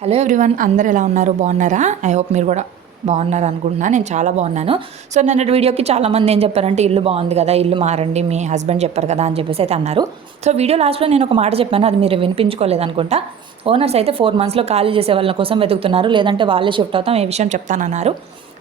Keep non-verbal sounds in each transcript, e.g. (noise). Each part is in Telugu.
హలో ఎవ్రీవన్ అందరు ఎలా ఉన్నారు? బాగున్నారా? ఐ హోప్ మీరు కూడా బాగున్నారు అనుకుంటున్నాను నేను చాలా బాగున్నాను. సో నిన్నటి వీడియోకి చాలామంది ఏం చెప్పారంటే ఇల్లు బాగుంది కదా ఇల్లు మారండి మీ హస్బెండ్ చెప్పారు కదా అని చెప్పేసి అయితే అన్నారు. సో వీడియో లాస్ట్లో నేను ఒక మాట చెప్పాను అది మీరు వినిపించుకోలేదు అనుకుంటా. ఓనర్స్ అయితే ఫోర్ మంత్స్లో ఖాళీ చేసే వాళ్ళ కోసం వెతుకుతున్నారు. లేదంటే వాళ్ళే షిఫ్ట్ అవుతాం ఏ విషయం చెప్తానన్నారు.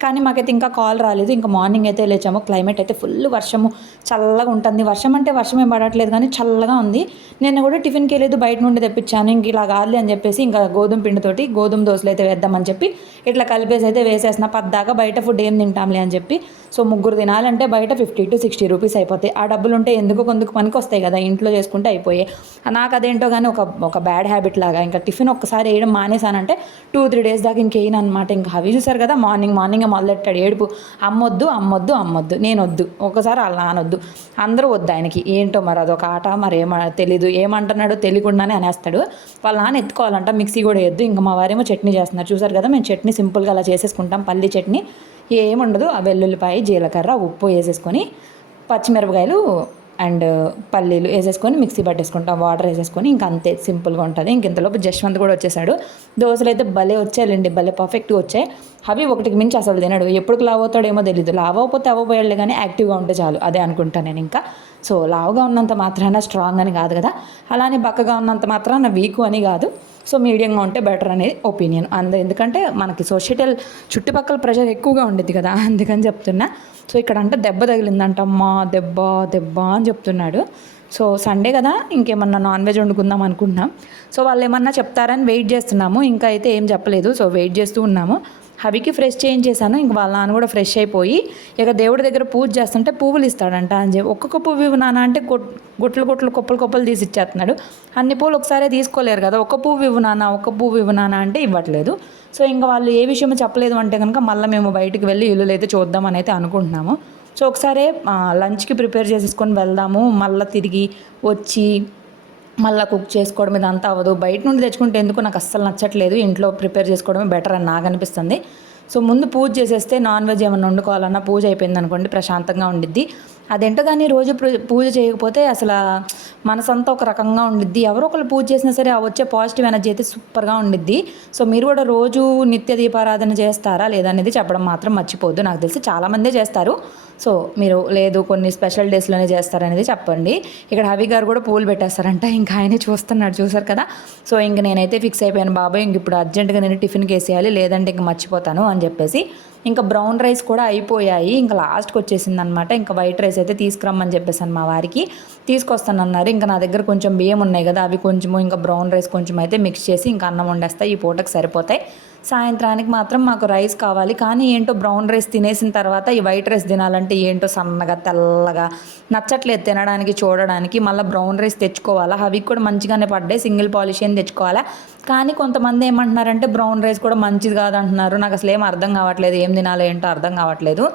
కానీ మాకైతే ఇంకా కాల్ రాలేదు. ఇంకా మార్నింగ్ అయితే లేచాము. క్లైమేట్ అయితే ఫుల్ వర్షము. చల్లగా ఉంటుంది. వర్షం అంటే వర్షం ఏం పడట్లేదు కానీ చల్లగా ఉంది. నేను కూడా టిఫిన్కి వెళ్ళేది బయట నుండి తెప్పించాను. ఇంక ఇలా కాదులే అని చెప్పేసి ఇంకా గోధుమ పిండితోటి గోధుమ దోశలు అయితే వేద్దామని చెప్పి ఇట్లా కలిపేసి అయితే వేసేసిన. పద్దాకా బయట ఫుడ్ ఏం తింటాంలే అని చెప్పి. సో ముగ్గురు తినాలంటే బయట ఫిఫ్టీ టు సిక్స్టీ రూపీస్ అయిపోతాయి. ఆ డబ్బులు ఉంటే ఎందుకు కొందుకు పనికి వస్తాయి కదా. ఇంట్లో చేసుకుంటే అయిపోయాయి నాకు అదేంటో కానీ ఒక ఒక బ్యాడ్ హ్యాబిట్ లాగా ఇంకా టిఫిన్ ఒక్కసారి వేయడం మానేసానంటే టూ త్రీ డేస్ దాకా ఇంకేయను అనమాట. ఇంకా అవి చూసారు కదా మార్నింగ్ మార్నింగ్ మొదలెట్టాడు. ఏడుపు అమ్మొద్దు అమ్మొద్దు అమ్మొద్దు నేను వద్దు ఒకసారి అలా నానొద్దు అందరూ వద్దు ఆయనకి. ఏంటో మరి అదొక ఆట మరి ఏమ తెలీదు ఏమంటున్నాడో తెలియకుండానే అనేస్తాడు. వాళ్ళ నాన్న ఎత్తుకోవాలంట మిక్సీ కూడా వేయద్దు ఇంకా మా వారేమో చట్నీ చేస్తున్నారు. చూసారు కదా మేము చట్నీ సింపుల్గా అలా చేసేసుకుంటాం పల్లి చట్నీ ఏముండదు ఆ వెల్లుల్లిపాయ జీలకర్ర ఉప్పు వేసేసుకొని పచ్చిమిరపకాయలు అండ్ పల్లీలు వేసేసుకొని మిక్సీ పట్టేసుకుంటాం వాటర్ వేసేసుకొని ఇంకా అంతే సింపుల్గా ఉంటుంది. ఇంక ఇంతలోపు జశ్వంత్ కూడా వచ్చేసాడు. దోశలు అయితే భలే వచ్చాయండి భలే పర్ఫెక్ట్గా వచ్చాయి. అవి ఒకటికి మించి అసలు తినడు. ఎప్పుడు లావ్ అవుతాడేమో తెలియదు లావ్ అవ్వకపోతే అవ్వబోయాడు కానీ యాక్టివ్గా ఉంటే చాలు. అదే అనుకుంటాను నేను ఇంకా. సో లావుగా ఉన్నంత మాత్రాన స్ట్రాంగ్ అని కాదు కదా. అలానే బక్కగా ఉన్నంత మాత్రాన వీక్ అని కాదు. సో మీడియంగా ఉంటే బెటర్ అనేది ఒపీనియన్ అందు ఎందుకంటే మనకి సోషియల్ చుట్టుపక్కల ప్రెషర్ ఎక్కువగా ఉండేది కదా. (laughs) అందుకని చెప్తున్నా. సో ఇక్కడ అంటే దెబ్బ తగిలిందంట. అమ్మా దెబ్బ దెబ్బ అని చెప్తున్నాడు. సో సండే కదా ఇంకేమన్నా నాన్ వెజ్ వండుకుందాం అనుకుంటున్నాం. సో వాళ్ళు ఏమన్నా చెప్తారని వెయిట్ చేస్తున్నాము. ఇంకా అయితే ఏం చెప్పలేదు. సో వెయిట్ చేస్తూ ఉన్నాము. హవికి ఫ్రెష్ చేయించేశాను ఇంక వాళ్ళ నాన్న కూడా ఫ్రెష్ అయిపోయి ఇక దేవుడి దగ్గర పూజ చేస్తుంటే పువ్వులు ఇస్తాడంట అని చెప్పి. ఒక్కొక్క పువ్వు ఇవ్వు నాన్న అంటే గొట్ గుట్లు గుట్లు కొప్పలు కొప్పలు తీసి ఇచ్చేస్తున్నాడు. అన్ని పూలు ఒకసారి తీసుకోలేరు కదా. ఒక పువ్వు ఇవ్వు నాన్న ఒక పువ్వు ఇవ్వు నాన్న అంటే ఇవ్వట్లేదు. సో ఇంకా వాళ్ళు ఏ విషయమో చెప్పలేదు అంటే కనుక మళ్ళీ మేము బయటికి వెళ్ళి ఇల్లులు అయితే చూద్దామని అయితే అనుకుంటున్నాము. సో ఒకసారి లంచ్కి ప్రిపేర్ చేసేసుకొని వెళ్దాము. మళ్ళీ తిరిగి వచ్చి మళ్ళీ కుక్ చేసుకోవడం ఇదంతా అవ్వదు. బయట నుండి తెచ్చుకుంటే ఎందుకు నాకు అస్సలు నచ్చట్లేదు. ఇంట్లో ప్రిపేర్ చేసుకోవడమే బెటర్ అని నాకు అనిపిస్తుంది. సో ముందు పూజ చేసేస్తే నాన్ వెజ్ ఏమైనా వండుకోవాలన్నా పూజ అయిపోయింది అనుకోండి ప్రశాంతంగా ఉండిద్ది. అదేంటో కానీ రోజు పూజ చేయకపోతే అసలు మనసంతా ఒక రకంగా ఉండిద్ది. ఎవరో ఒకరు పూజ చేసినా సరే ఆ వచ్చే పాజిటివ్ ఎనర్జీ అయితే సూపర్గా ఉండిద్ది. సో మీరు కూడా రోజు నిత్య దీపారాధన చేస్తారా? లేదా అనేది చెప్పడం మాత్రం మర్చిపోద్దు నాకు తెలిసి చాలామందే చేస్తారు. సో మీరు లేదు కొన్ని స్పెషల్ డేస్లోనే చేస్తారనేది చెప్పండి. ఇక్కడ హవి గారు కూడా పూలు పెట్టేస్తారంట ఇంకా ఆయనే చూస్తున్నాడు చూసారు కదా? సో ఇంక నేనైతే ఫిక్స్ అయిపోయాను బాబాయ్ ఇంక ఇప్పుడు అర్జెంటుగా నేను టిఫిన్కి వేసేయాలి లేదంటే ఇంక మర్చిపోతాను అని చెప్పేసి. ఇంకా బ్రౌన్ రైస్ కూడా అయిపోయాయి ఇంకా లాస్ట్కి వచ్చేసింది అనమాట ఇంకా వైట్ రైస్ అయితే తీసుకురమ్మని చెప్పేసాను మా వారికి. తీసుకొస్తానన్నారు ఇంకా నా దగ్గర కొంచెం బియ్యం ఉన్నాయి కదా అవి కొంచెము ఇంకా బ్రౌన్ రైస్ కొంచెం అయితే మిక్స్ చేసి ఇంకా అన్నం వండేస్తాయి ఈ పూటకు సరిపోతాయి. సాయంత్రానికి మాత్రం మాకు రైస్ కావాలి. కానీ ఏంటో బ్రౌన్ రైస్ తినేసిన తర్వాత ఈ వైట్ రైస్ తినాలంటే ఏంటో సన్నగా తెల్లగా నచ్చట్లేదు తినడానికి చూడడానికి. మళ్ళీ బ్రౌన్ రైస్ తెచ్చుకోవాలా? అవి కూడా మంచిగానే పడ్డాయి. సింగిల్ పాలిష్ అని తెచ్చుకోవాలా? కానీ కొంతమంది ఏమంటున్నారంటే బ్రౌన్ రైస్ కూడా మంచిది కాదంటున్నారు. నాకు అసలు ఏం అర్థం కావట్లేదు. ఏం తినాలో ఏంటో అర్థం కావట్లేదు.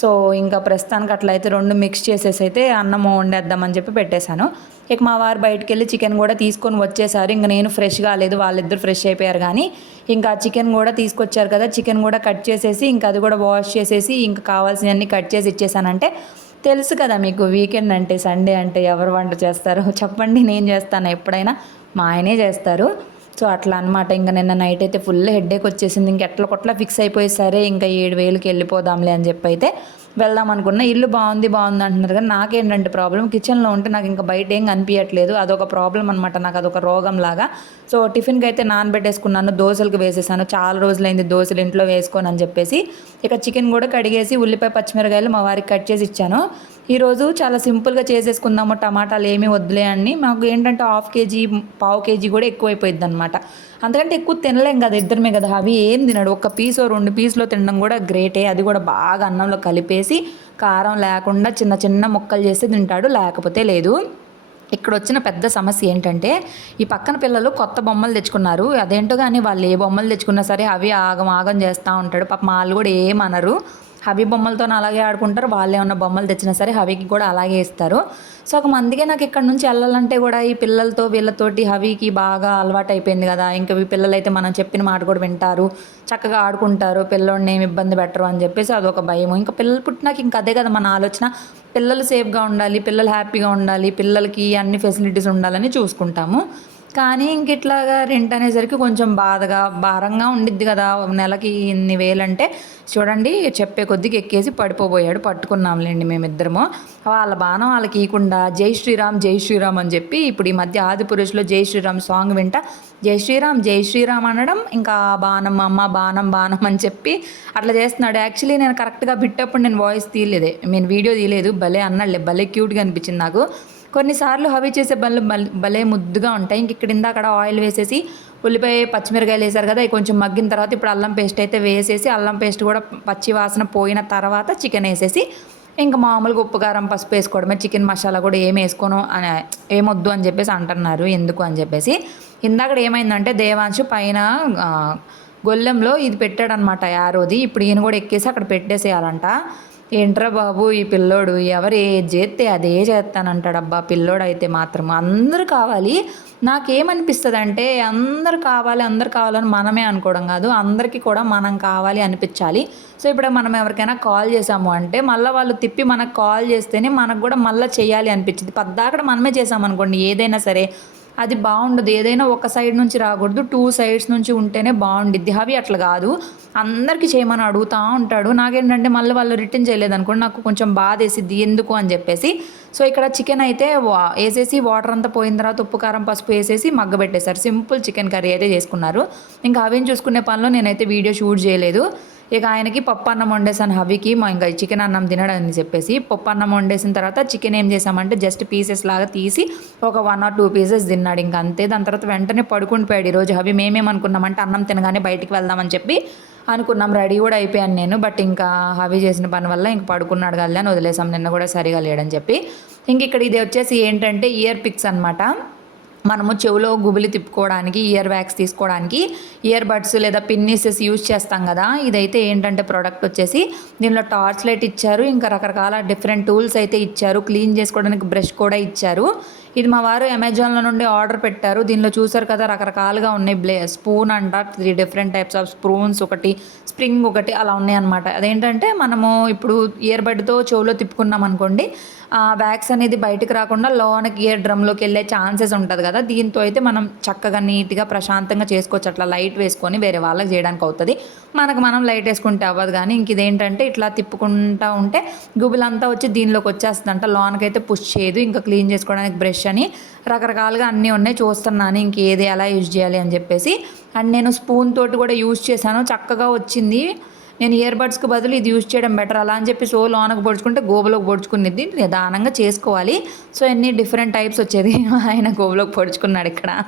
సో ఇంకా ప్రస్తుతానికి అట్లయితే రెండు మిక్స్ చేసేసి అయితే అన్నం వండేద్దామని చెప్పి పెట్టేశాను. ఇక మా వారు బయటికి వెళ్ళి చికెన్ కూడా తీసుకొని వచ్చేసారు. ఇంకా నేను ఫ్రెష్ కాలేదు వాళ్ళిద్దరు ఫ్రెష్ అయిపోయారు. కానీ ఇంకా చికెన్ కూడా తీసుకొచ్చారు కదా చికెన్ కూడా కట్ చేసేసి ఇంకా అది కూడా వాష్ చేసేసి ఇంకా కావాల్సినవన్నీ కట్ చేసి ఇచ్చేసానంటే తెలుసు కదా మీకు వీకెండ్ అంటే సండే అంటే ఎవరు వంట చేస్తారు? (laughs) చెప్పండి నేను చేస్తాను? ఎప్పుడైనా మా ఆయనే చేస్తారు. సో అట్లా అనమాట ఇంకా నిన్న నైట్ అయితే ఫుల్ హెడ్ఏక్ వచ్చేసింది. ఇంక ఎట్ల కొట్లా ఫిక్స్ అయిపోయి సరే ఇంకా ఏడు వేలకి వెళ్ళిపోదాంలే అని చెప్పి అయితే వెళ్దాం అనుకున్నా ఇల్లు బాగుంది బాగుంది అంటున్నారు కానీ నాకేంటంటే ప్రాబ్లం కిచెన్లో ఉంటే నాకు ఇంకా బయట ఏం కనిపించట్లేదు అదొక ప్రాబ్లం అనమాట నాకు అదొక రోగం లాగా సో టిఫిన్కి అయితే నానబెట్టేసుకున్నాను దోశలకు వేసేసాను. చాలా రోజులైంది దోశలు ఇంట్లో వేసుకోను అని చెప్పేసి. ఇక చికెన్ కూడా కడిగేసి ఉల్లిపాయ పచ్చిమిరకాయలు మా వారికి కట్ చేసి ఇచ్చాను. ఈరోజు చాలా సింపుల్గా చేసేసుకుందాము టమాటాలు ఏమీ వద్దులే అని మాకు ఏంటంటే హాఫ్ కేజీ పావు కేజీ కూడా ఎక్కువైపోయింది అనమాట అంతకంటే ఎక్కువ తినలేం కదా ఇద్దరమే కదా. అవి ఏం తినడు. ఒక పీస్ రెండు పీస్లో తినడం కూడా గ్రేటే. అది కూడా బాగా అన్నంలో కలిపేసి కారం లేకుండా చిన్న చిన్న ముక్కలు చేసి తింటాడు. లేకపోతే లేదు. ఇక్కడ వచ్చిన పెద్ద సమస్య ఏంటంటే ఈ పక్కన పిల్లలు కొత్త బొమ్మలు తెచ్చుకున్నారు. అదేంటో కానీ వాళ్ళు ఏ బొమ్మలు తెచ్చుకున్నా సరే అవి ఆగం ఆగం చేస్తూ ఉంటాడు. పాప వాళ్ళు కూడా ఏమనరు హవి బొమ్మలతో అలాగే ఆడుకుంటారు. వాళ్ళు ఏమన్నా బొమ్మలు తెచ్చినా సరే హవికి కూడా అలాగే ఇస్తారు. సో ఒక మందిగా నాకు ఇక్కడ నుంచి వెళ్ళాలంటే కూడా ఈ పిల్లలతో వీళ్ళతోటి హవికి బాగా అలవాటు అయిపోయింది కదా. ఇంకా ఈ పిల్లలు అయితే మనం చెప్పిన మాట కూడా వింటారు. చక్కగా ఆడుకుంటారు. పిల్లోడిని ఏమి ఇబ్బంది పెట్టరు అని చెప్పేసి అదొక భయం ఇంకా పిల్లలు పుట్టినాక ఇంకా అదే కదా మన ఆలోచన. పిల్లలు సేఫ్గా ఉండాలి పిల్లలు హ్యాపీగా ఉండాలి పిల్లలకి అన్ని ఫెసిలిటీస్ ఉండాలని చూసుకుంటాము. కానీ ఇంక ఇట్లాగా రెంట్ అనేసరికి కొంచెం బాధగా భారంగా ఉండిద్ది కదా. నెలకి ఇన్ని వేలంటే చూడండి చెప్పే కొద్దికి ఎక్కేసి పడిపోబోయాడు. పట్టుకున్నాంలేండి మేమిద్దరము. వాళ్ళ బాణం వాళ్ళకి ఇవ్వకుండా జై శ్రీరామ్ జై శ్రీరామ్ అని చెప్పి ఇప్పుడు ఈ మధ్య ఆదిపురుషులో జై శ్రీరామ్ సాంగ్ వింట. జై శ్రీరామ్ జై శ్రీరామ్ అనడం ఇంకా బాణం అమ్మ బాణం బాణం అని చెప్పి అట్లా చేస్తున్నాడు. యాక్చువల్లీ నేను కరెక్ట్గా బిట్టప్పుడు నేను వాయిస్ తీయలేదే. నేను వీడియో తీయలేదు. భలే అన్నాడులే. భలే క్యూట్గా అనిపించింది నాకు. కొన్నిసార్లు హవి చేసే బండ్లు భలే ముద్దుగా ఉంటాయి. ఇంక ఇక్కడ అక్కడ ఆయిల్ వేసేసి ఉల్లిపాయ పచ్చిమిరకాయలు వేసారు కదా కొంచెం మగ్గిన తర్వాత ఇప్పుడు అల్లం పేస్ట్ అయితే వేసేసి అల్లం పేస్ట్ కూడా పచ్చి వాసన పోయిన తర్వాత చికెన్ వేసేసి ఇంకా మామూలుగా ఉప్పు కారం పసుపు వేసుకోవడమే. చికెన్ మసాలా కూడా ఏం వేసుకోను అని ఏమొద్దు అని చెప్పేసి అంటున్నారు. ఎందుకు అని చెప్పేసి ఇందాక ఏమైందంటే దేవాంశు పైన గొల్లెంలో ఇది పెట్టాడనమాట యారోది. ఇప్పుడు ఈయన కూడా ఎక్కేసి అక్కడ పెట్టేసేయాలంట. ఏంట్రా బాబు ఈ పిల్లోడు ఎవరు ఏది చేస్తే అదే చేస్తానంటాడబ్బా పిల్లోడు అయితే మాత్రం అందరూ కావాలి. నాకేమనిపిస్తుంది అంటే అందరు కావాలి అందరు కావాలని మనమే అనుకోవడం కాదు అందరికీ కూడా మనం కావాలి అనిపించాలి. సో ఇప్పుడు మనం ఎవరికైనా కాల్ చేసాము అంటే మళ్ళీ వాళ్ళు తిప్పి మనకు కాల్ చేస్తేనే మనకు కూడా మళ్ళీ చేయాలి అనిపించింది. పద్దాకడ మనమే చేసామనుకోండి ఏదైనా సరే అది బాగుండదు. ఏదైనా ఒక సైడ్ నుంచి రాకూడదు. టూ సైడ్స్ నుంచి ఉంటేనే బాగుండిద్ది. అవి అట్లా కాదు. అందరికీ చేయమని అడుగుతూ ఉంటాడు. నాకేంటంటే మళ్ళీ వాళ్ళు రిటర్న్ చేయలేదు అనుకోండి నాకు కొంచెం బాధ వేసిద్ది ఎందుకు అని చెప్పేసి. సో ఇక్కడ చికెన్ అయితే వా- వేసేసి వాటర్ అంతా పోయిన తర్వాత ఉప్పు కారం పసుపు వేసేసి మగ్గబెట్టేశారు సింపుల్ చికెన్ కర్రీ అయితే చేసుకున్నారు. ఇంకా అవేం చూసుకునే పనిలో నేనైతే వీడియో షూట్ చేయలేదు. ఇక ఆయనకి పప్పు అన్నం వండేసాను హవికి మా ఇంకా చికెన్ అన్నం తినడని చెప్పేసి పప్పు అన్నం వండేసిన తర్వాత చికెన్ ఏం చేసామంటే జస్ట్ పీసెస్ లాగా తీసి ఒక వన్ ఆర్ టూ పీసెస్ తిన్నాడు. ఇంకా అంతే దాని తర్వాత వెంటనే పడుకుని పోయాడు. ఈరోజు హవి మేమేమనుకున్నామంటే అన్నం తినగానే బయటికి వెళ్దామని చెప్పి అనుకున్నాం. రెడీ కూడా అయిపోయాను నేను బట్ ఇంకా హవి చేసిన పని వల్ల ఇంక పడుకున్నాడు కదా అని వదిలేసాం నిన్న కూడా సరిగా లేడని చెప్పి. ఇంక ఇక్కడ ఇది వచ్చేసి ఏంటంటే ఇయర్ పిక్స్ అనమాట మనము చెవిలో గుబులు తిప్పుకోవడానికి ఇయర్ వ్యాక్స్ తీసుకోవడానికి ఇయర్ బడ్స్ లేదా పిన్నీసెస్ యూజ్ చేస్తాం కదా. ఇదైతే ఏంటంటే ప్రోడక్ట్ వచ్చేసి దీనిలో టార్చ్ లైట్ ఇచ్చారు. ఇంకా రకరకాల డిఫరెంట్ టూల్స్ అయితే ఇచ్చారు. క్లీన్ చేసుకోవడానికి బ్రష్ కూడా ఇచ్చారు. ఇది మా వారు అమెజాన్లో నుండి ఆర్డర్ పెట్టారు. దీనిలో చూసారు కదా రకరకాలుగా ఉన్నాయి బ్లే స్పూన్ అంట three different types of spoons ఒకటి స్ప్రింగ్ ఒకటి అలా ఉన్నాయి అనమాట అదేంటంటే మనము ఇప్పుడు ఇయర్ బడ్తో చెవులో తిప్పుకున్నాం అనుకోండి ఆ వ్యాక్స్ అనేది బయటకు రాకుండా లోనకి ఇయర్ డ్రమ్లోకి వెళ్ళే ఛాన్సెస్ ఉంటుంది కదా. దీంతో అయితే మనం చక్కగా నీట్గా ప్రశాంతంగా చేసుకోవచ్చు. అట్లా లైట్ వేసుకొని వేరే వాళ్ళకి చేయడానికి అవుతుంది. మనకు మనం లైట్ వేసుకుంటే అవ్వదు కానీ ఇంక ఇదేంటంటే ఇట్లా తిప్పుకుంటా ఉంటే గుబులంతా వచ్చి దీనిలోకి వచ్చేస్తుందంట. లోనకైతే పుష్ చేయదు. ఇంకా క్లీన్ చేసుకోవడానికి బ్రష్ అని రకరకాలుగా అన్నీ ఉన్నాయి. చూస్తున్నాను ఇంకేది ఎలా యూజ్ చేయాలి అని చెప్పేసి. అండ్ నేను స్పూన్ తోటి కూడా యూజ్ చేశాను. చక్కగా వచ్చింది. నేను ఇయర్ బడ్స్కి బదులు ఇది యూజ్ చేయడం బెటర్. అలా అని చెప్పి సో లోనకు పొడుచుకుంటే గోబులోకి పొడుచుకునేది నిదానంగా చేసుకోవాలి. సో ఎన్ని డిఫరెంట్ టైప్స్ వచ్చేది. (laughs) ఆయన గోబులోకి పొడుచుకున్నాడు ఇక్కడ.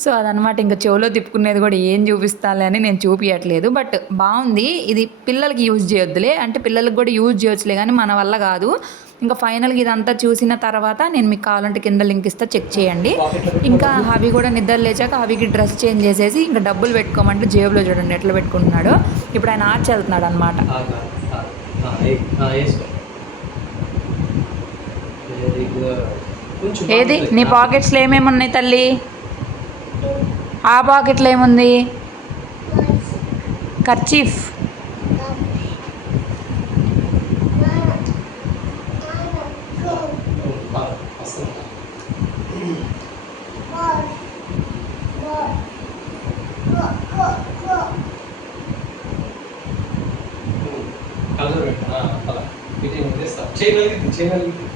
సో అదనమాట ఇంకా చెవులో తిప్పుకునేది కూడా ఏం చూపిస్తాలే అని నేను చూపించట్లేదు బట్ బాగుంది. ఇది పిల్లలకి యూజ్ చేయొద్దులే. అంటే పిల్లలకి కూడా యూజ్ చేయొచ్చులే కానీ మన వల్ల కాదు. ఇంకా ఫైనల్గా ఇదంతా చూసిన తర్వాత నేను మీకు కావాలంటే కింద లింక్ ఇస్తా చెక్ చేయండి. ఇంకా హవి కూడా నిద్ర లేచాక హవికి డ్రెస్ చేంజ్ చేసేసి ఇంకా డబ్బులు పెట్టుకోమంటే జేబులో చూడండి ఎట్లా పెట్టుకుంటున్నాడు. ఇప్పుడు ఆయన ఆర్చి వెళ్తున్నాడు అనమాట ఏది? నీ పాకెట్స్లో ఏమేమి ఉన్నాయి తల్లి? ఆ పాకెట్లో ఏముంది? కర్చీఫ్. కలర్ పెట్టు. అలా ఇటు ఏమో చేయగలిగింది చేయగలిగింది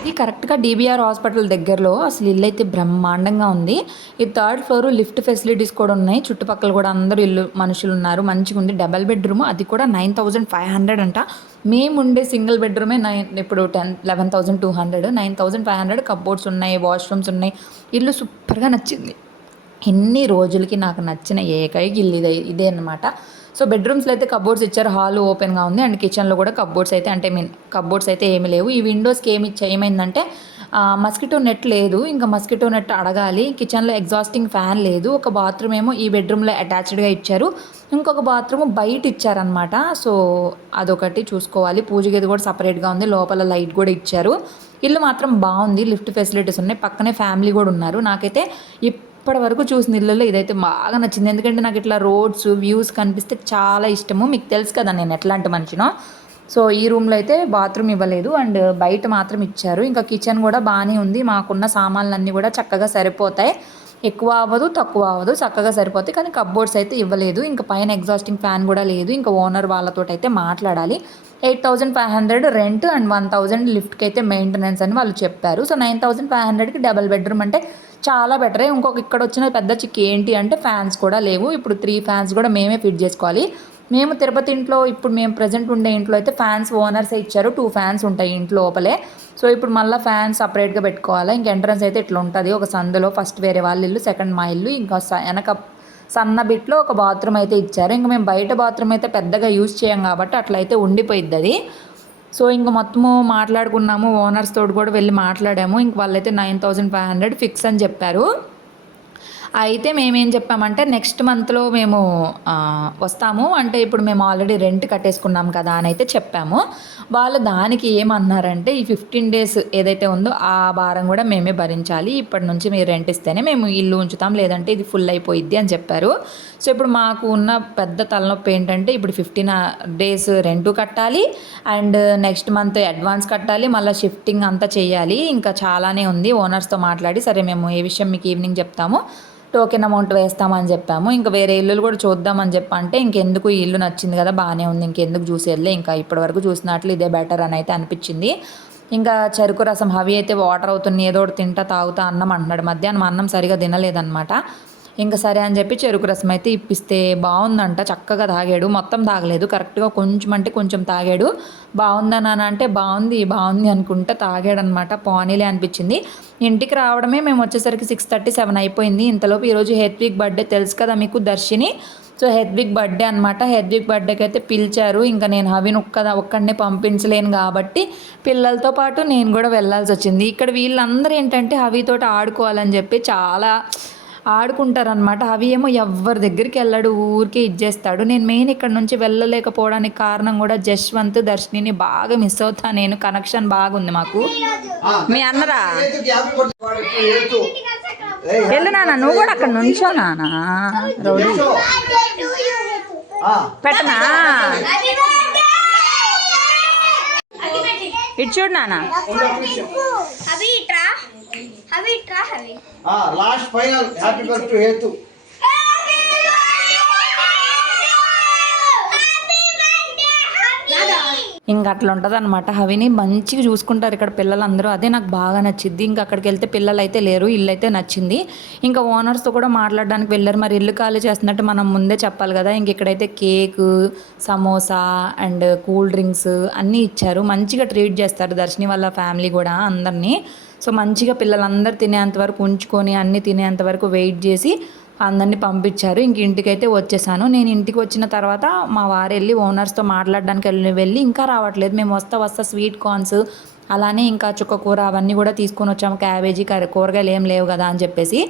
ఇది కరెక్ట్గా డీబీఆర్ హాస్పిటల్ దగ్గరలో అసలు ఇల్లు అయితే బ్రహ్మాండంగా ఉంది. ఈ థర్డ్ ఫ్లోర్ లిఫ్ట్ ఫెసిలిటీస్ కూడా ఉన్నాయి. చుట్టుపక్కల కూడా అందరూ ఇల్లు మనుషులు ఉన్నారు. మంచిగా ఉంది. Double bedroom. అది కూడా నైన్ థౌజండ్ ఫైవ్ హండ్రెడ్ అంట. మేము ఉండే సింగిల్ బెడ్రూమే నైన్ ఇప్పుడు ten eleven thousand two hundred. Nine thousand five hundred cupboards ఉన్నాయి వాష్రూమ్స్ ఉన్నాయి. ఇల్లు సూపర్గా నచ్చింది. ఎన్ని రోజులకి నాకు నచ్చిన ఏకైక ఇల్లు ఇదే ఇదే అనమాట సో బెడ్రూమ్స్లో అయితే కబోర్డ్స్ ఇచ్చారు. హాల్ ఓపెన్గా ఉంది. అండ్ కిచెన్లో కూడా కబోర్డ్స్ అయితే అంటే మీన్ కబోర్డ్స్ అయితే ఏమీ లేవు. ఈ విండోస్కి ఏమి ఏమైందంటే మస్కిటో నెట్ లేదు. ఇంకా మస్కిటో నెట్ అడగాలి. కిచెన్లో ఎగ్జాస్టింగ్ ఫ్యాన్ లేదు. ఒక బాత్రూమ్ ఏమో ఈ బెడ్రూమ్లో అటాచ్డ్గా ఇచ్చారు. ఇంకొక బాత్రూమ్ బయట ఇచ్చారనమాట సో అదొకటి చూసుకోవాలి. పూజ గది కూడా సపరేట్గా ఉంది. లోపల లైట్ కూడా ఇచ్చారు. ఇల్లు మాత్రం బాగుంది. లిఫ్ట్ ఫెసిలిటీస్ ఉన్నాయి. పక్కనే ఫ్యామిలీ కూడా ఉన్నారు. నాకైతే ఇప్పటి వరకు చూసిన ఇళ్ళల్లో ఇదైతే బాగా నచ్చింది. ఎందుకంటే నాకు ఇట్లా రోడ్స్ వ్యూస్ కనిపిస్తే చాలా ఇష్టము. మీకు తెలుసు కదా నేను ఎట్లాంటి మనిషినో. సో ఈ రూమ్లో అయితే బాత్రూమ్ ఇవ్వలేదు. అండ్ బయట మాత్రం ఇచ్చారు. ఇంకా కిచెన్ కూడా బాగానే ఉంది. మాకున్న సామాన్లన్నీ కూడా చక్కగా సరిపోతాయి. ఎక్కువ అవ్వదు తక్కువ అవ్వదు చక్కగా సరిపోతాయి. కానీ కప్బోర్డ్స్ అయితే ఇవ్వలేదు. ఇంకా పైన ఎగ్జాస్టింగ్ ఫ్యాన్ కూడా లేదు. ఇంకా ఓనర్ వాళ్ళతో అయితే మాట్లాడాలి. Eight thousand five hundred rent and one thousand లిఫ్ట్కి అయితే మెయింటెనెన్స్ అని వాళ్ళు చెప్పారు. సో నైన్ థౌజండ్ ఫైవ్ హండ్రెడ్కి డబల్ బెడ్రూమ్ అంటే చాలా బెటరే. ఇంకొక ఇక్కడ వచ్చిన పెద్ద చిక్కి ఏంటి అంటే ఫ్యాన్స్ కూడా లేవు. ఇప్పుడు త్రీ ఫ్యాన్స్ కూడా మేమే ఫిట్ చేసుకోవాలి. మేము తిరుపతి ఇంట్లో ఇప్పుడు మేము ప్రజెంట్ ఉండే ఇంట్లో అయితే ఫ్యాన్స్ ఓనర్సే ఇచ్చారు. టూ ఫ్యాన్స్ ఉంటాయి ఇంట్లో లోపలే. సో ఇప్పుడు మళ్ళీ ఫ్యాన్స్ సపరేట్గా పెట్టుకోవాలి? ఇంక ఎంట్రన్స్ అయితే ఇట్లా ఉంటుంది. ఒక సందులో ఫస్ట్ వేరే వాళ్ళ ఇల్లు సెకండ్ మా ఇల్లు. ఇంకా వెనక సన్న బిట్లో ఒక బాత్రూమ్ అయితే ఇచ్చారు. ఇంకా మేము బయట బాత్రూమ్ అయితే పెద్దగా యూజ్ చేయం కాబట్టి అట్లయితే ఉండిపోయిద్ది అది సో ఇంక మొత్తము మాట్లాడుకున్నాము ఓనర్స్ తోటి కూడా వెళ్ళి మాట్లాడాము. ఇంక వాళ్ళైతే nine thousand five hundred fix అని చెప్పారు. అయితే మేమేం చెప్పామంటే నెక్స్ట్ మంత్లో మేము వస్తాము. అంటే ఇప్పుడు మేము ఆల్రెడీ రెంట్ కట్టేసుకున్నాం కదా అని అయితే చెప్పాము. వాళ్ళు దానికి ఏమన్నారంటే ఈ ఫిఫ్టీన్ డేస్ ఏదైతే ఉందో ఆ భారం కూడా మేమే భరించాలి. ఇప్పటి నుంచి మీరు రెంట్ ఇస్తేనే మేము ఇల్లు ఉంచుతాం. లేదంటే ఇది ఫుల్ అయిపోయిద్ది అని చెప్పారు. సో ఇప్పుడు మాకు ఉన్న పెద్ద తలనొప్పి ఏంటంటే ఇప్పుడు ఫిఫ్టీన్ డేస్ రెంట్ కట్టాలి. అండ్ నెక్స్ట్ మంత్ అడ్వాన్స్ కట్టాలి. మళ్ళీ షిఫ్టింగ్ అంతా చేయాలి. ఇంకా చాలానే ఉంది. ఓనర్స్తో మాట్లాడి సరే మేము ఏ విషయం మీకు ఈవినింగ్ చెప్తాము. టోకెన్ అమౌంట్ వేస్తామని చెప్పాము. ఇంకా వేరే ఇల్లులు కూడా చూద్దామని చెప్పంటే ఇంకెందుకు ఈ ఇల్లు నచ్చింది కదా బాగానే ఉంది ఇంకెందుకు చూసేదిలే ఇంకా ఇప్పటివరకు చూసినట్లు ఇదే బెటర్ అని అయితే అనిపించింది. ఇంకా చెరుకు రసం హవి అయితే వాటర్ అవుతుంది ఏదో ఒకటి తింటా తాగుతా అన్నం అంటున్నాడు. మధ్యాహ్నం అన్నం సరిగా తినలేదన్నమాట. ఇంకా సరే అని చెప్పి చెరుకు రసం అయితే ఇప్పిస్తే బాగుందంట చక్కగా తాగాడు. మొత్తం తాగలేదు కరెక్ట్గా కొంచెం అంటే కొంచెం తాగాడు. బాగుందని అంటే బాగుంది బాగుంది అనుకుంటే తాగాడనమాట. పానీలే అనిపించింది. ఇంటికి రావడమే మేము వచ్చేసరికి సిక్స్ థర్టీ సెవెన్ అయిపోయింది. ఇంతలోపు ఈరోజు హెత్విక్ బర్త్డే తెలుసు కదా మీకు దర్శిని. సో హెద్విక్ బర్త్డే అనమాట హెద్విక్ బర్త్డేకి అయితే పిలిచారు. ఇంకా నేను హవిని ఒక్క ఒక్కడినే పంపించలేను కాబట్టి పిల్లలతో పాటు నేను కూడా వెళ్ళాల్సి వచ్చింది. ఇక్కడ వీళ్ళందరూ ఏంటంటే హవితోటి ఆడుకోవాలని చెప్పి చాలా ఆడుకుంటారనమాట అవి ఏమో ఎవరి దగ్గరికి వెళ్ళాడు ఊరికే ఇచ్చేస్తాడు. నేను మెయిన్ ఇక్కడ నుంచి వెళ్ళలేకపోవడానికి కారణం కూడా జశ్వంత్ దర్శినిని బాగా మిస్ అవుతా. నేను కనెక్షన్ బాగుంది మాకు. మీ అన్నరా? వెళ్ళు నాన్న నువ్వు కూడా అక్కడ నుంచో నాన్న. రౌడీ. పెట్టనా? ఇటు చూడు నాన్న. అవి లాస్ట్ ఫైనల్ హ్యాపీ బర్త్ హేతు ఇంకా అట్లా ఉంటుంది అనమాట హవిని మంచిగా చూసుకుంటారు ఇక్కడ పిల్లలందరూ. అదే నాకు బాగా నచ్చింది. ఇంకా అక్కడికి వెళ్తే పిల్లలు అయితే లేరు ఇల్లు అయితే నచ్చింది. ఇంకా ఓనర్స్తో కూడా మాట్లాడడానికి వెళ్ళారు. మరి ఇల్లు ఖాళీ చేస్తున్నట్టు మనం ముందే చెప్పాలి కదా. ఇంక ఇక్కడైతే cake samosa and cool drinks అన్నీ ఇచ్చారు. మంచిగా ట్రీట్ చేస్తారు దర్శిని వాళ్ళ ఫ్యామిలీ కూడా అందరినీ. సో మంచిగా పిల్లలందరూ తినేంత వరకు ఉంచుకొని అన్నీ తినేంత వరకు వెయిట్ చేసి అందరినీ పంపించారు. ఇంక ఇంటికైతే వచ్చేసాను. నేను ఇంటికి వచ్చిన తర్వాత మా వారు వెళ్ళి ఓనర్స్తో మాట్లాడడానికి వెళ్ళి వెళ్ళి ఇంకా రావట్లేదు. మేము వస్తా వస్తా స్వీట్ కార్న్స్ అలానే ఇంకా చుక్క కూర అవన్నీ కూడా తీసుకొని వచ్చాము. క్యాబేజీ కర్రీ కూరగాయలు ఏం లేవు కదా అని చెప్పేసి.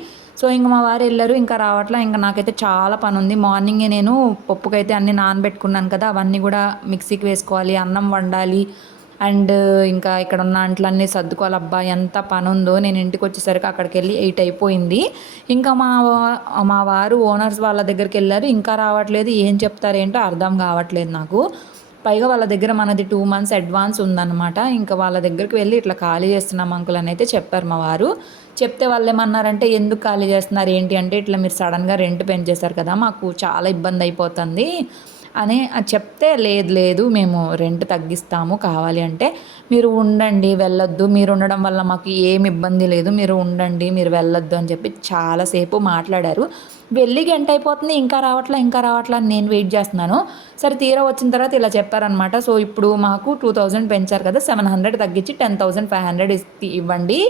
సో ఇంక మా వారు వెళ్ళారు. ఇంకా రావట్లే. ఇంకా నాకైతే చాలా పని ఉంది మార్నింగే నేను పప్పుకైతే అన్ని నానబెట్టుకున్నాను కదా. అవన్నీ కూడా మిక్సీకి వేసుకోవాలి అన్నం వండాలి అండ్ ఇంకా ఇక్కడ ఉన్న అంట్లన్నీ సర్దుకోవాలి. అబ్బా ఎంత పని ఉందో నేను ఇంటికి వచ్చేసరికి అక్కడికి వెళ్ళి ఎయిట్ అయిపోయింది. ఇంకా మా మా వారు ఓనర్స్ వాళ్ళ దగ్గరికి వెళ్ళారు. ఇంకా రావట్లేదు. ఏం చెప్తారేంటో అర్థం కావట్లేదు నాకు. పైగా వాళ్ళ దగ్గర మనది టూ మంత్స్ అడ్వాన్స్ ఉందన్నమాట. ఇంకా వాళ్ళ దగ్గరికి వెళ్ళి ఇట్లా ఖాళీ చేస్తున్నాం అంకుల్ అని అయితే చెప్పారు మా వారు. చెప్తే వాళ్ళు ఏమన్నారంటే ఎందుకు ఖాళీ చేస్తున్నారు? ఏంటి? అంటే ఇట్లా మీరు సడన్గా రెంట్ పెంచేశారు కదా. మాకు చాలా ఇబ్బంది అయిపోతుంది. అని అది చెప్తే లేదు లేదు మేము రెంట్ తగ్గిస్తాము కావాలి అంటే మీరు ఉండండి వెళ్ళొద్దు. మీరు ఉండడం వల్ల మాకు ఏమి ఇబ్బంది లేదు. మీరు ఉండండి మీరు వెళ్ళొద్దు అని చెప్పి చాలాసేపు మాట్లాడారు. వెళ్ళి గంట అయిపోతుంది ఇంకా రావట్లా ఇంకా రావట్లా అని నేను వెయిట్ చేస్తున్నాను. సరే తీరా వచ్చిన తర్వాత ఇలా చెప్పారనమాట సో ఇప్పుడు మాకు టూ థౌజండ్ పెంచారు కదా సెవెన్ హండ్రెడ్ తగ్గించి టెన్ థౌజండ్ ఫైవ్ హండ్రెడ్ ఇవ్వండి.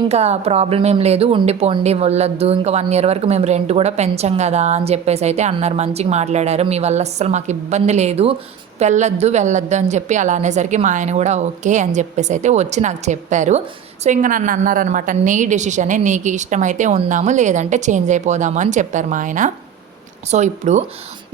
ఇంకా ప్రాబ్లం ఏం లేదు ఉండిపోండి వెళ్ళొద్దు. ఇంకా వన్ ఇయర్ వరకు మేము రెంట్ కూడా పెంచాం కదా అని చెప్పేసి అయితే అన్నారు. మంచిగా మాట్లాడారు. మీ వల్ల అస్సలు మాకు ఇబ్బంది లేదు. వెళ్ళొద్దు వెళ్ళొద్దు అని చెప్పి అలా అనేసరికి మా ఆయన కూడా ఓకే అని చెప్పేసి అయితే వచ్చి నాకు చెప్పారు. సో ఇంకా నన్ను అన్నారనమాట నీ డెసిషనే నీకు ఇష్టమైతే ఉందాము లేదంటే చేంజ్ అయిపోదాము అని చెప్పారు మా ఆయన. సో ఇప్పుడు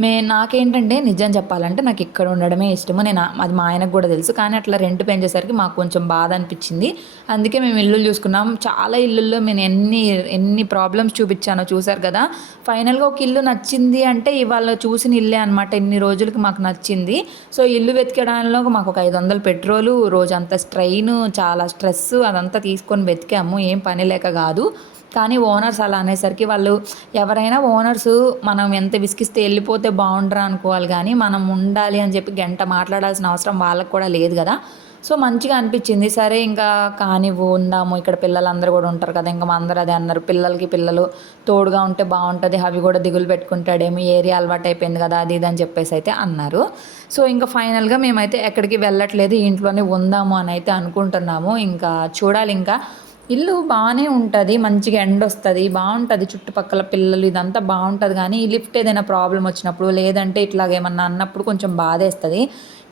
మే నాకేంటంటే నిజం చెప్పాలంటే నాకు ఇక్కడ ఉండడమే ఇష్టము. నేను అది మా ఆయనకు కూడా తెలుసు. కానీ అట్లా రెంట్ పెంచేసరికి మాకు కొంచెం బాధ అనిపించింది. అందుకే మేము ఇల్లు చూసుకున్నాం. చాలా ఇల్లుల్లో నేను ఎన్ని ఎన్ని ప్రాబ్లమ్స్ చూపించానో చూశారు కదా. ఫైనల్గా ఒక ఇల్లు నచ్చింది అంటే ఇవాళ చూసిన ఇల్లే అనమాట ఇన్ని రోజులకి మాకు నచ్చింది. సో ఇల్లు వెతికడంలో మాకు ఒక ఐదు వందలు పెట్రోలు రోజంతా స్ట్రెయిన్ చాలా స్ట్రెస్ అదంతా తీసుకొని వెతికాము. ఏం పని లేక కాదు. కానీ ఓనర్స్ అలా అనేసరికి వాళ్ళు ఎవరైనా ఓనర్స్ మనం ఎంత విసిగిస్తే వెళ్ళిపోతే బాగుండరా అనుకోవాలి కానీ మనం ఉండాలి అని చెప్పి గంట మాట్లాడాల్సిన అవసరం వాళ్ళకు కూడా లేదు కదా. సో మంచిగా అనిపించింది. సరే ఇంకా కానివ్వు ఉందాము. ఇక్కడ పిల్లలందరూ కూడా ఉంటారు కదా. ఇంకా అందరు అందరూ అదే అన్నారు. పిల్లలకి పిల్లలు తోడుగా ఉంటే బాగుంటుంది. అవి కూడా దిగులు పెట్టుకుంటాడేమో. ఏరియా అలవాటు అయిపోయింది కదా. అది ఇది అని చెప్పేసి అయితే అన్నారు. సో ఇంకా ఫైనల్గా మేమైతే ఎక్కడికి వెళ్ళట్లేదు. ఇంట్లోనే ఉందాము అని అయితే అనుకుంటున్నాము. ఇంకా చూడాలి ఇంకా ఇల్లు బాగానే ఉంటుంది మంచిగా ఎండ వస్తుంది బాగుంటుంది చుట్టుపక్కల పిల్లలు ఇదంతా బాగుంటుంది కానీ ఈ లిఫ్ట్ ఏదైనా ప్రాబ్లం వచ్చినప్పుడు లేదంటే ఇట్లాగేమన్నా అన్నప్పుడు కొంచెం బాధేస్తుంది.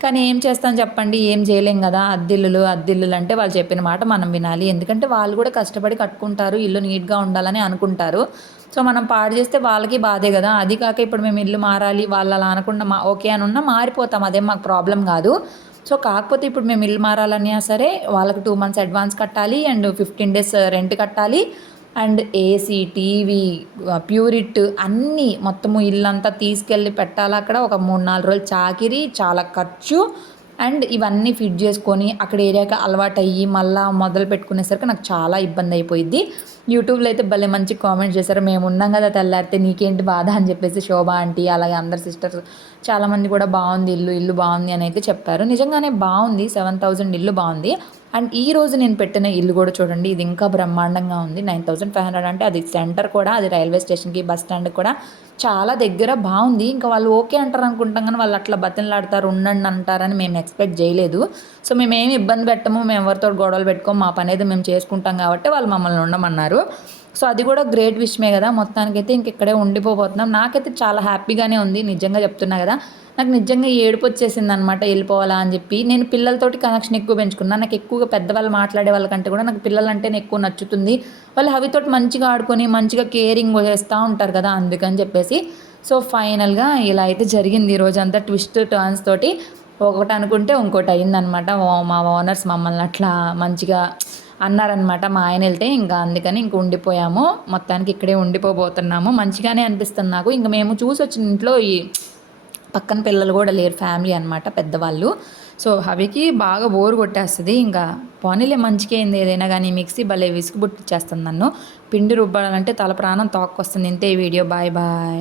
కానీ ఏం చేస్తాం చెప్పండి ఏం చేయలేం కదా అద్దిల్లులు అద్దిల్లులు అంటే వాళ్ళు చెప్పిన మాట మనం వినాలి. ఎందుకంటే వాళ్ళు కూడా కష్టపడి కట్టుకుంటారు ఇల్లు నీట్గా ఉండాలని అనుకుంటారు. సో మనం పాడు చేస్తే వాళ్ళకి బాధే కదా. అది కాక ఇప్పుడు మేము ఇల్లు మారాలి వాళ్ళు అలా అనకుండా మా ఓకే అని ఉన్నా మారిపోతాం. అదేం మాకు ప్రాబ్లం కాదు. సో కాకపోతే ఇప్పుడు మేము ఇల్లు మారాలన్నా సరే వాళ్ళకి టూ మంత్స్ అడ్వాన్స్ కట్టాలి అండ్ ఫిఫ్టీన్ డేస్ రెంట్ కట్టాలి. అండ్ ఏసీ టీవీ ప్యూరిట్ అన్నీ మొత్తము ఇల్లంతా తీసుకెళ్ళి పెట్టాలి అక్కడ. ఒక మూడు నాలుగు రోజులు చాకిరి చాలా ఖర్చు. అండ్ ఇవన్నీ ఫిట్ చేసుకొని అక్కడ ఏరియాకి అలవాటు అయ్యి మళ్ళీ మొదలు పెట్టుకునేసరికి నాకు చాలా ఇబ్బంది అయిపోయింది యూట్యూబ్లో అయితే భలే మంచి కామెంట్ చేశారు. మేము ఉన్నాం కదా తెల్లారితే నీకేంటి బాధ? అని చెప్పేసి శోభ ఆంటీ అలాగే అందరు సిస్టర్స్ చాలామంది కూడా బాగుంది ఇల్లు ఇల్లు బాగుంది అని అయితే చెప్పారు. నిజంగానే బాగుంది. సెవెన్ థౌజండ్ ఇల్లు బాగుంది. అండ్ ఈ రోజు నేను పెట్టిన ఇల్లు కూడా చూడండి ఇది ఇంకా బ్రహ్మాండంగా ఉంది. నైన్ థౌసండ్ ఫైవ్ హండ్రెడ్ అంటే అది సెంటర్ కూడా అది రైల్వే స్టేషన్కి బస్ స్టాండ్ కూడా చాలా దగ్గర బాగుంది. ఇంకా వాళ్ళు ఓకే అంటారు అనుకుంటాం కానీ వాళ్ళు అట్లా బతిలాడతారు ఉండండి అంటారని మేము ఎక్స్పెక్ట్ చేయలేదు. సో మేము ఏమి ఇబ్బంది పెట్టము మేము ఎవరితో గొడవలు పెట్టుకోము మా పని అయితే మేము చేసుకుంటాం కాబట్టి వాళ్ళు మమ్మల్ని ఉండమన్నారు. సో అది కూడా గ్రేట్ విషయమే కదా. మొత్తానికైతే ఇంక ఇక్కడే ఉండిపోతున్నాం నాకైతే చాలా హ్యాపీగానే ఉంది నిజంగా చెప్తున్నా కదా. నాకు నిజంగా ఏడుపు వచ్చేసింది అనమాట వెళ్ళిపోవాలా అని చెప్పి. నేను పిల్లలతోటి కనెక్షన్ ఎక్కువ పెంచుకున్నాను నాకు ఎక్కువగా పెద్దవాళ్ళు మాట్లాడే వాళ్ళకంటే కూడా నాకు పిల్లలంటేనే ఎక్కువ నచ్చుతుంది. వాళ్ళు హవితోటి మంచిగా ఆడుకొని మంచిగా కేరింగ్ చేస్తూ ఉంటారు కదా అందుకని చెప్పేసి. సో ఫైనల్గా ఇలా అయితే జరిగింది ఈ రోజంతా ట్విస్ట్ టర్న్స్ తోటి. ఒకటి అనుకుంటే ఇంకోటి అయిందనమాట మా ఓనర్స్ మమ్మల్ని అట్లా మంచిగా అన్నారనమాట మా ఆయన వెళ్తే ఇంకా అందుకని ఇంక ఉండిపోయాము. మొత్తానికి ఇక్కడే ఉండిపోబోతున్నాము. మంచిగానే అనిపిస్తుంది నాకు. ఇంకా మేము చూసి వచ్చిన ఇంట్లో ఈ పక్కన పిల్లలు కూడా లేరు ఫ్యామిలీ అనమాట పెద్దవాళ్ళు. సో హవికి బాగా బోర్ కొట్టేస్తుంది. ఇంకా పోనీలే మంచిగా అయింది ఏదైనా కానీ మిక్సీ భలే విసుగు పుట్టిచ్చేస్తుంది నన్ను. పిండి రుబ్బాలంటే తల ప్రాణం తోక్కొస్తుంది. ఇంతే వీడియో. Bye bye.